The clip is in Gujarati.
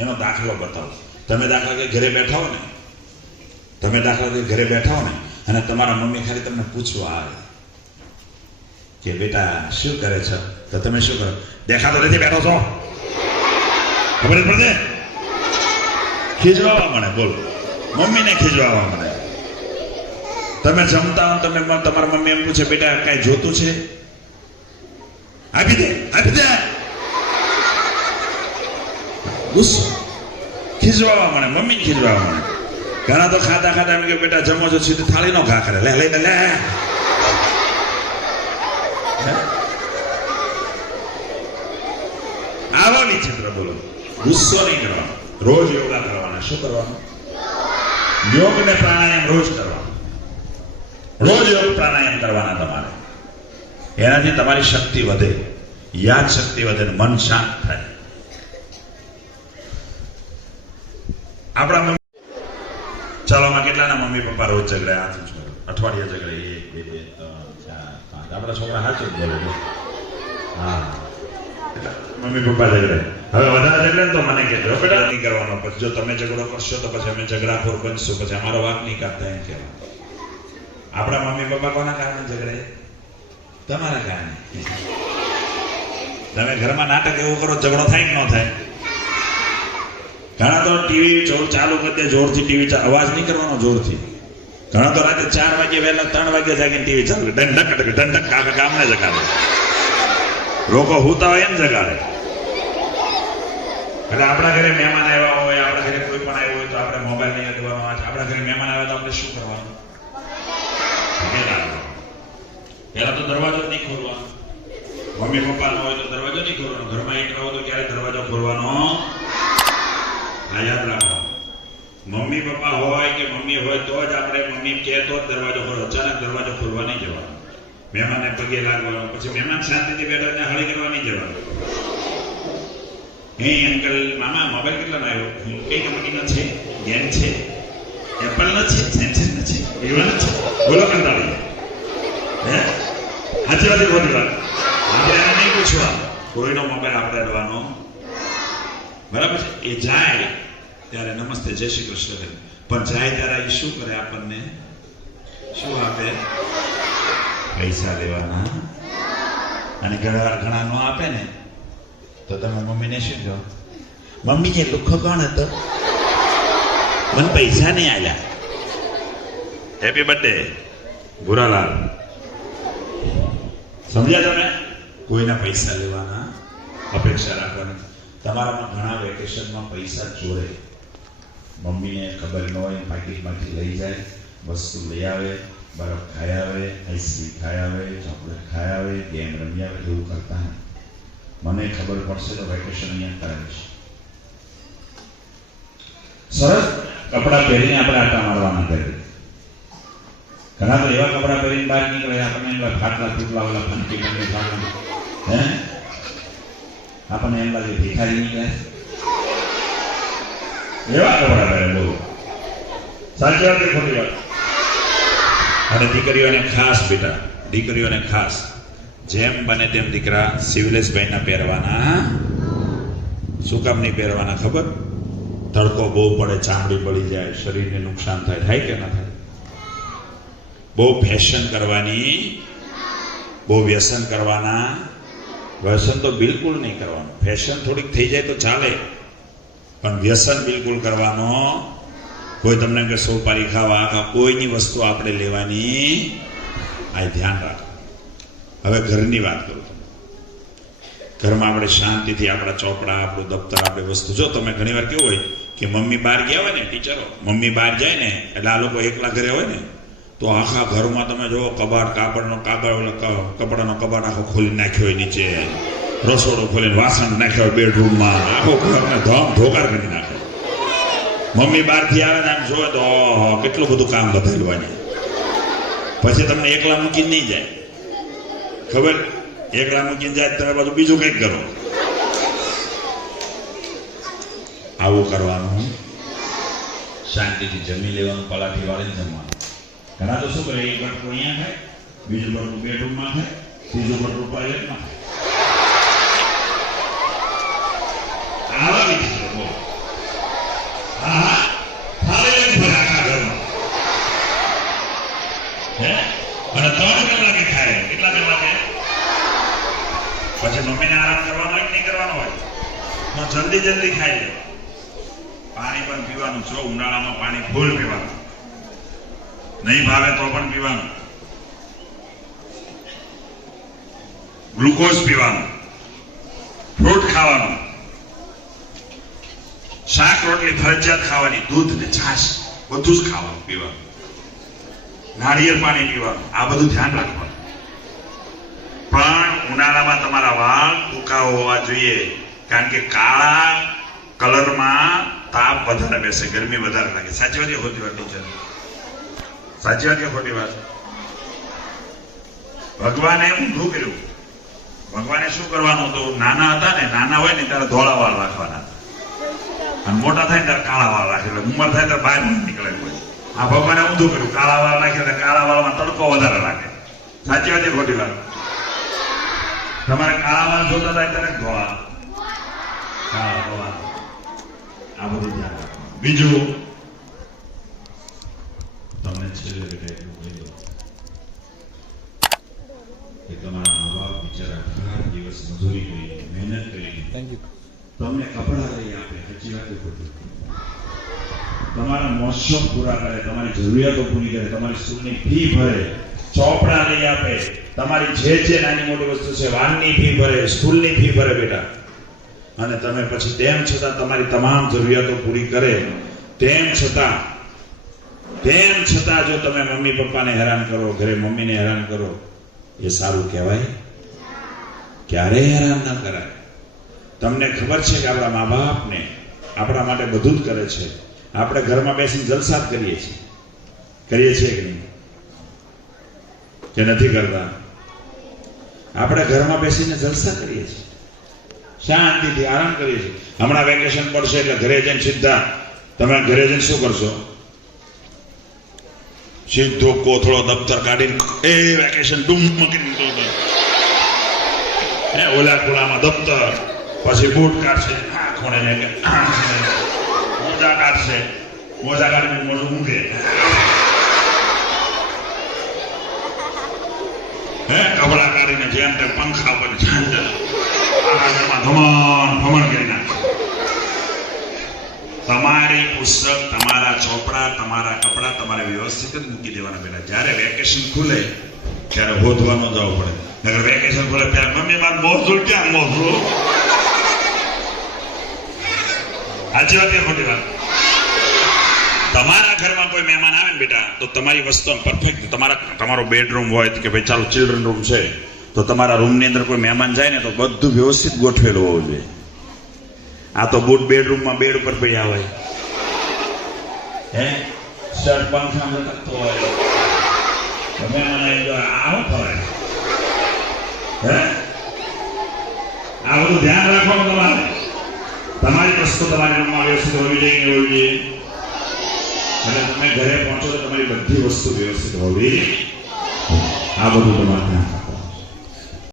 એનો દાખલો બતાવો. તમે દાખલા કે ઘરે બેઠા હો ને તમે દાખલા કે ઘરે બેઠા હો ને અને તમારા મમ્મી ખાલી તમને પૂછવા આવે કે, બેટા, શું કરે છે? તો તમે શું કરો? દેખાતો નથી, બેઠો છો. ખબર પડશે ખીજવાવા મને બોલો. મમ્મીને ખીજવાવા મને તમે જમતા હો, તમે તમારા મમ્મી એમ પૂછે, બેટા, કાંઈ જોતું છે? આપી દે આપી દે. ગુસ્સો ખીજવાવા મને મમ્મી ખીજવાવા મને ઘણા તો ખાતા ખાતા એમ કે, બેટા, જમો છો, સીધી થાળી નો ઘા કરે લે, લઈને લે? આવો વિચિત્ર બોલો. ગુસ્સો નહીં કરવાનો. રોજ યોગા કરવાના. શું કરવાનું? યોગ ને પ્રાણાયામ રોજ કરવાનો. રોજ યોગ પ્રાણાયામ કરવાના તમારે. એનાથી તમારી શક્તિ વધે. યાદ શક્તિ વધે મન શાંત થાય. આપણા મમ્મી ચાલો આમાં કેટલાના મમ્મી પપ્પા રોજ ઝઘડે હાથ. અઠવાડિયે ઝઘડે, એક, બે બે, ત્રણ, ચાર, પાંચ. આપણા છોકરા હાથ જ બોલે હા. Mummy papa ઝઘડે. હવે વધારે ઝઘડે તો મને કહેજો બેટા. નહીં કરવાનો. પછી જો તમે ઝઘડો કરશો તો પછી અમે ઝઘડાખોર બનશું. પછી અમારો વાક નહીં કાઢતા એમ કે આપણા મમ્મી પપ્પા કોના કારણે ઝઘડે? તમારા કારણે. તમે ઘરમાં નાટક એવું કરો, ઝઘડો થાય કે ન થાય? ઘણા તો ટીવી જોર ચાલુ કરી દે, જોરથી ટીવી અવાજ નહીં કરવાનો, જોરથી. ઘણા તો રાતે ચાર વાગે વહેલા ત્રણ વાગે જાગીને ટીવી ચાલુ કરે. દંડક કાકા કામને જગાડે લોકો હુતા હોય એમ જગાડે એટલે આપણા ઘરે મહેમાન આવ્યા હોય, આપણા ઘરે કોઈ પણ આવ્યો હોય તો આપણે મોબાઈલ નહીં અડવાનો આપણા ઘરે મહેમાન આવ્યા તો આપણે શું કરવાનું? પહેલા તો દરવાજો નહીં ખોલવાનો. મમ્મી પપ્પા ન હોય તો દરવાજો નહીં ખોલવાનો. ઘરમાં એક હોય તો ક્યારે દરવાજો ખોલવાનો? આ યાદ રાખો મમ્મી પપ્પા હોય કે મમ્મી હોય તો જ આપણે મમ્મી કહે તો જ દરવાજો ખોલો. અચાનક દરવાજો ખોલવા નહીં જવાનો. મહેમાનને પગે લાગવાનો. પછી મહેમાન શાંતિથી બેઠા ત્યાં હળી કરવા નહીં જવાનું. હે અંકલ, મામા, મોબાઈલ કેટલાનો આવ્યો કઈ કંપનીનો છે ગેમ છે. એપલનો છે સેમસંગનો છે એવાનો છે. બોલો કંટાળી હે? સાચી વાત ખોટી વાત. આપણે નહીં પૂછવા. કોઈનો મોબાઈલ આપણે અડવાનો બરાબર છે? એ જાય ત્યારે નમસ્તે, જય શ્રી કૃષ્ણ. પણ જાય ત્યારે એ શું કરે આપણને? શું આપે? પૈસા લેવાના અને ઘણા ઘણા નો આપે ને, તો તમે મમ્મીને શું કહો? મમ્મી કે દુઃખ કોણ હતો? મને પૈસા નહીં આવ્યા હેપી બર્થડે ભુરાલાલ. સમજ્યા તમે? કોઈના પૈસા લેવાના અપેક્ષા રાખવાની. તમારામાં ઘણા વેકેશનમાં પૈસા ચોરે. મમ્મીને ખબર ન હોય, પાકીટમાંથી લઈ જાય, વસ્તુ લઈ આવે, બરફ ખાઈ આવે આઈસ્ક્રીમ ખાઈ આવે, ચોકલેટ ખાઈ આવે ગેમ રમી આવે, એવું કરતા મને ખબર પડશે તો વેકેશન અહીંયા કરાવીશ. સરસ કપડાં પહેરીને આપણે આટા મારવાના ઘરે. ઘણા તો એવા કપડાં પહેરીને બહાર નીકળે આપણને ફાટલા તૂટલા ઓલા ફંટી ફંટી ફાટલા. હે? આપણને એમ લાગે ભિખારી નીકળે એવા કપડા પહેરે બોલો સાચી વાત કે ખોટી વાત અને દીકરીઓને ખાસ બેટા દીકરીઓને ખાસ જેમ બને તેમ દીકરા સિવિલેશભાઈના પહેરવાના શું કામ નહીં પહેરવાના ખબર તડકો બહુ પડે ચામડી પડી જાય શરીરને નુકસાન થાય થાય કે ના થાય બહુ ફેશન કરવાની બહુ વ્યસન કરવાના વ્યસન તો બિલકુલ નહીં કરવાનું. ફેશન થોડીક થઈ જાય તો ચાલે. પણ વ્યસન બિલકુલ કરવાનો કોઈ તમને કે સોપારી ખાવા કોઈની વસ્તુ આપણે લેવાની આ ધ્યાન રાખો. હવે ઘરની વાત કરું ઘરમાં આપણે શાંતિથી આપણા ચોપડા, આપણું દફતર, આપણી વસ્તુ. જો તમે ઘણીવાર કેવું હોય કે મમ્મી બહાર ગયા હોય ને, ટીચરો, મમ્મી બહાર જાય ને, એટલે આ લોકો એકલા ઘરે હોય ને તો આખા ઘરમાં તમે જુઓ, કબાટ, કાપડનો કાગળ કપડાનો કબાટ આખો ખોલી નાખ્યો હોય નીચે. રસોડો ખોલીને વાસણ નાખ્યો હોય બેડરૂમમાં. આખો ઘરને ધમ ઢોકાર કરી નાખે. મમ્મી બહારથી આવે ને આમ જોવે તો કેટલું બધું કામ વધાર્યું હોય પછી તમને એકલા મૂકીને નહીં જાય. ખબર? એકલા મૂકીને જાય તમે પાછું બીજું કંઈક કરો. આવું કરવાનું. શાંતિથી જમી લેવાનું, પલાઠી વાળીને જમવાનું. ઘણા તો શું કરે એક બટકું અહીંયા થાય બીજું બટકું બેડરૂમમાં થાય ત્રીજું બટકું ટોયલેટમાં થાય આવા વિચારો બહુ હા હા ફાવે એમ ફરે આખા ઘરમાં હે અને ત્રણ કલાકે ખાય કેટલા કલાકે પછી મમ્મીને આરામ કરવાનો હોય નહીં કરવાનો હોય જલ્દી જલ્દી ખાઈ લે પાણી પણ પીવાનું છો ઉનાળામાં પાણી ફૂલ પીવાનું નહીં ભાવે તો પણ પીવાનું ગ્લુકોઝ પીવાનું ફ્રૂટ ખાવાનું શાક, રોટલી, ફરજિયાત ખાવાની, દૂધ ને છાશ, બધું જ ખાવાનું, પીવાનું. નાળિયેર પાણી પીવાનું, આ બધું ધ્યાન રાખવાનું. પણ ઉનાળામાં તમારા વાળ ટૂંકા હોવા જોઈએ, કારણ કે કાળા કલરમાં તાપ વધારે બેસે, ગરમી વધારે લાગે. સાચી વાત કે ખોટી વાત ટીચર સાચી કે ખોટી વાત? ભગવાને ઊંધું કર્યું. ભગવાને શું કરવાનું હતું? નાના હતા ને, નાના હોય ને, ત્યારે ધોળા વાળ રાખવાના. અને મોટા થાય ત્યારે કાળા વાળ રાખે. એટલે ઉંમર થાય ત્યારે બહાર નીકળે આ ભગવાને ઊંધું કર્યું. કાળા વાળ રાખે એટલે કાળા વાળમાં તડકો વધારે રાખે સાચી વાત ખોટી વાત? તમારે કાળા વાળ જોતા થાય ત્યારે ધોળા. કાળા આ બધું ધ્યાન રાખવાનું. બીજું તમને છેલ્લે બેટા એટલું કહી દઉં કે તમારા મા બાપ બિચારા આખા દિવસ મજૂરી કરી મહેનત કરી થેન્ક યુ તમને કપડાં લઈ આપે સાચી વાત કે ખોટી તમારા મોસમ પૂરા કરે તમારી જરૂરિયાતો પૂરી કરે, તમારી સ્કૂલની ફી ભરે, ચોપડા નહીં આપે. તમારી જે જે નાની મોટી વસ્તુ છે, વાનની ફી ભરે, સ્કૂલની ફી ભરે બેટા. અને તમે પછી તેમ છતાં તમારી તમામ જરૂરિયાતો પૂરી કરે. તેમ છતાં તેમ છતાં જો તમે મમ્મી પપ્પાને હેરાન કરો, ઘરે મમ્મીને હેરાન કરો, એ સારું કહેવાય. ક્યારેય હેરાન ના કરાય. તમને ખબર છે કે આપણા મા બાપને આપણા માટે બધું જ કરે છે. આપણે ઘરમાં બેસીને જલસા કરીએ છીએ. કરીએ છીએ કે નહીં? કે નથી કરતા? આપણે ઘરમાં બેસીને જલસા કરીએ છીએ. શાંતિથી આરામ કરીએ છીએ. હમણાં વેકેશન પડશે એટલે ઘરે જઈને સીધા તમે ઘરે જઈને શું કરશો? સીધો કોથળો, દફતર કાઢીને એ વેકેશન ડૂમ મૂકીને. હે ઓલા ખોળામાં દફતર, પછી બૂટ કાઢશે. આ ખૂણે આ ખૂણે. મોજા કાઢશે મોજા કાઢીને મોઢું મૂકે હે કપડા કાઢીને જેમ તેમ પંખા પર ઝંડ આકાશમાં ધમણ ભમણ કરી નાખે તમારી પુસ્તક, તમારા ચોપડા, તમારા કપડા, તમારે વ્યવસ્થિત જ મૂકી દેવાના પહેલા જ્યારે વેકેશન ખુલે, ત્યારે હોધવા ન જવું પડે. નગર વેકેશન ખુલે, ત્યારે મમ્મી મારું મોજું ક્યાં મોજું? સાચી વાત કે ખોટી વાત? તમારા ઘરમાં કોઈ મહેમાન આવે ને બેટા, તો તમારી વસ્તુ પરફેક્ટ તમારા, તમારો બેડરૂમ હોય કે ભાઈ ચાલો ચિલ્ડ્રન રૂમ છે, તો તમારા રૂમની અંદર કોઈ મહેમાન જાય ને તો બધું વ્યવસ્થિત ગોઠવેલું હોવું જોઈએ. આ તો બુટ બેડરૂમમાં બેડ ઉપર પડ્યા હોય. હે? શર્ટ પંખામાં લટકતો હોય. મહેમાન આવી જાય આવો ફરે? હે? આ બધું ધ્યાન રાખવાનું તમારે. તમારી વસ્તુ તમારી વ્યવસ્થિત હોવી જોઈએ કે હોવી જોઈએ અને તમે ઘરે પહોંચો તો તમારી બધી વસ્તુ વ્યવસ્થિત હોવી. આ બધું તમારે ધ્યાન